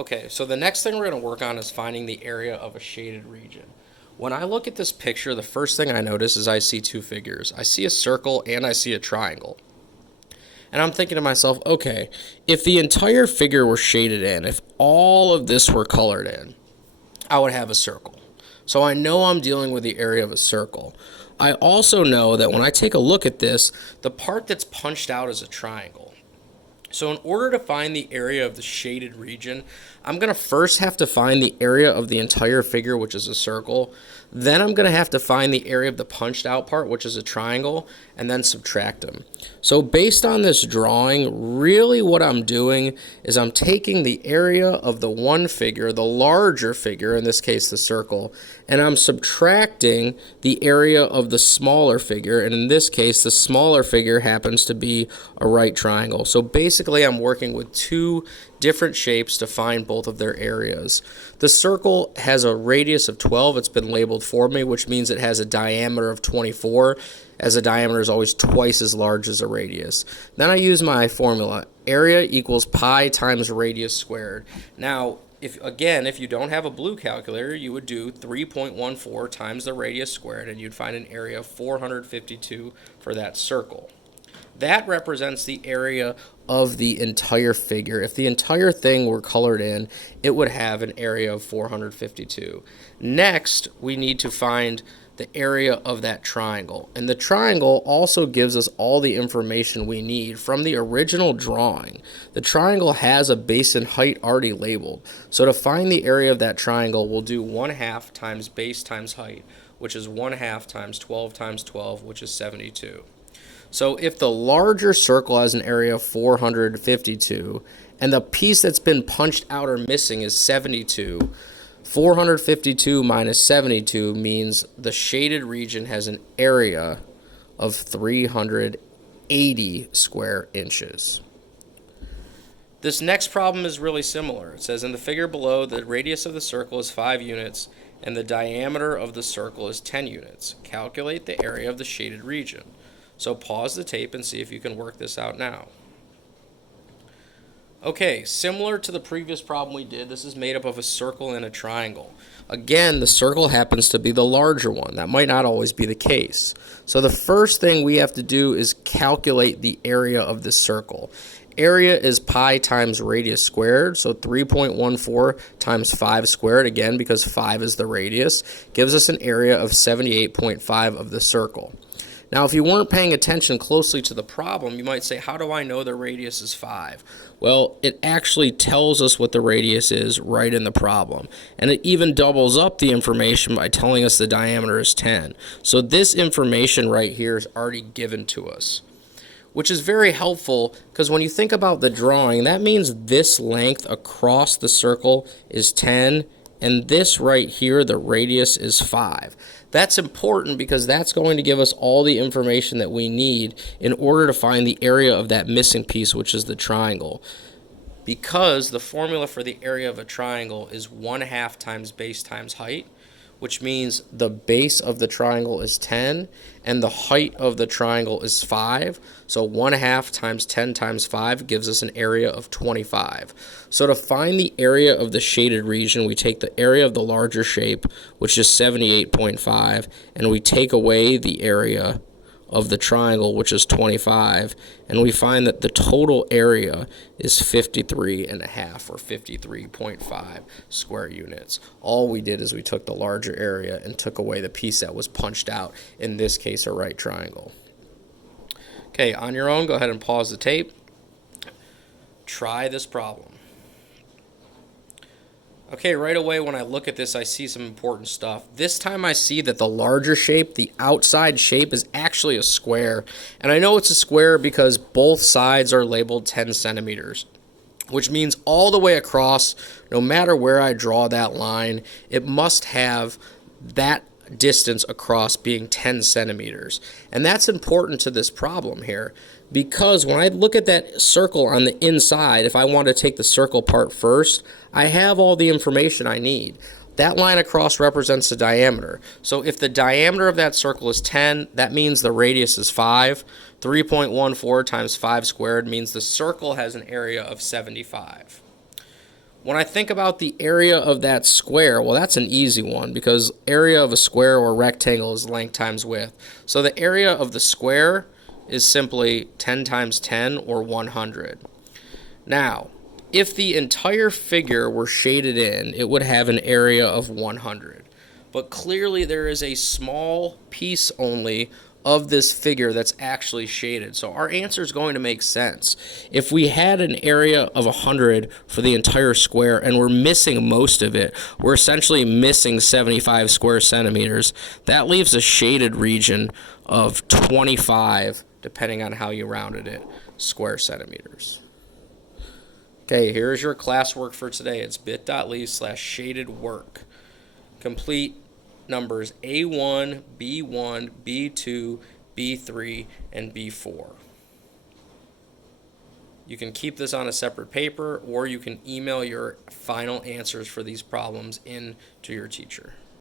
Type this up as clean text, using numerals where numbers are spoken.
Okay, so the next thing we're going to work on is finding the area of a shaded region. When I look at this picture, the first thing I notice is I see two figures. I see a circle and I see a triangle. And I'm thinking to myself, okay, if the entire figure were shaded in, if all of this were colored in, I would have a circle. So I know I'm dealing with the area of a circle. I also know that when I take a look at this, the part that's punched out is a triangle. So in order to find the area of the shaded region, I'm going to first have to find the area of the entire figure, which is a circle. Then I'm going to have to find the area of the punched out part, which is a triangle, and then subtract them. So based on this drawing, really what I'm doing is I'm taking the area of the one figure, the larger figure, in this case the circle, and I'm subtracting the area of the smaller figure, and in this case the smaller figure happens to be a right triangle. So basically I'm working with two different shapes to find both of their areas. The circle has a radius of 12. It's been labeled for me, which means it has a diameter of 24, as a diameter is always twice as large as a radius. Then I use my formula. Area equals pi times radius squared. Now, if you don't have a blue calculator, you would do 3.14 times the radius squared, and you'd find an area of 452 for that circle. That represents the area of the entire figure. If the entire thing were colored in, it would have an area of 452. Next, we need to find the area of that triangle. And the triangle also gives us all the information we need from the original drawing. The triangle has a base and height already labeled. So to find the area of that triangle, we'll do 1/2 times base times height, which is 1/2 times 12, which is 72. So if the larger circle has an area of 452 and the piece that's been punched out or missing is 72, 452 minus 72 means the shaded region has an area of 380 square inches. This next problem is really similar. It says in the figure below, the radius of the circle is 5 units and the diameter of the circle is 10 units. Calculate the area of the shaded region. So pause the tape and see if you can work this out now. Okay, similar to the previous problem we did, this is made up of a circle and a triangle. Again, the circle happens to be the larger one. That might not always be the case. So the first thing we have to do is calculate the area of the circle. Area is pi times radius squared, so 3.14 times 5 squared, again because 5 is the radius, gives us an area of 78.5 of the circle. Now, if you weren't paying attention closely to the problem, you might say, how do I know the radius is 5? Well, it actually tells us what the radius is right in the problem. And it even doubles up the information by telling us the diameter is 10. So this information right here is already given to us, which is very helpful because when you think about the drawing, that means this length across the circle is 10, and this right here, the radius is 5. That's important because that's going to give us all the information that we need in order to find the area of that missing piece, which is the triangle. Because the formula for the area of a triangle is 1/2 times base times height, which means the base of the triangle is 10 and the height of the triangle is 5. So 1/2 times 10 times 5 gives us an area of 25. So to find the area of the shaded region, we take the area of the larger shape, which is 78.5, and we take away the area of the triangle, which is 25, and we find that the total area is 53.5 or 53.5 square units. All we did is we took the larger area and took away the piece that was punched out, in this case a right triangle. Okay, on your own, go ahead and pause the tape. Try this problem. Okay, right away when I look at this, I see some important stuff. This time I see that the larger shape, the outside shape, is actually a square. And I know it's a square because both sides are labeled 10 centimeters, which means all the way across, no matter where I draw that line, it must have that distance across being 10 centimeters. And that's important to this problem here because when I look at that circle on the inside, if I want to take the circle part first, I have all the information I need. That line across represents the diameter. So if the diameter of that circle is 10, that means the radius is 5. 3.14 times 5 squared means the circle has an area of 75. When I think about the area of that square, well, that's an easy one because area of a square or rectangle is length times width. So the area of the square is simply 10 times 10 or 100. Now, if the entire figure were shaded in, it would have an area of 100. But clearly there is a small piece only of this figure that's actually shaded. So our answer is going to make sense. If we had an area of 100 for the entire square and we're missing most of it, we're essentially missing 75 square centimeters. That leaves a shaded region of 25, depending on how you rounded it, square centimeters. Okay, here's your classwork for today. It's bit.ly/shadedwork. Complete numbers A1, B1, B2, B3, and B4. You can keep this on a separate paper, or you can email your final answers for these problems in to your teacher.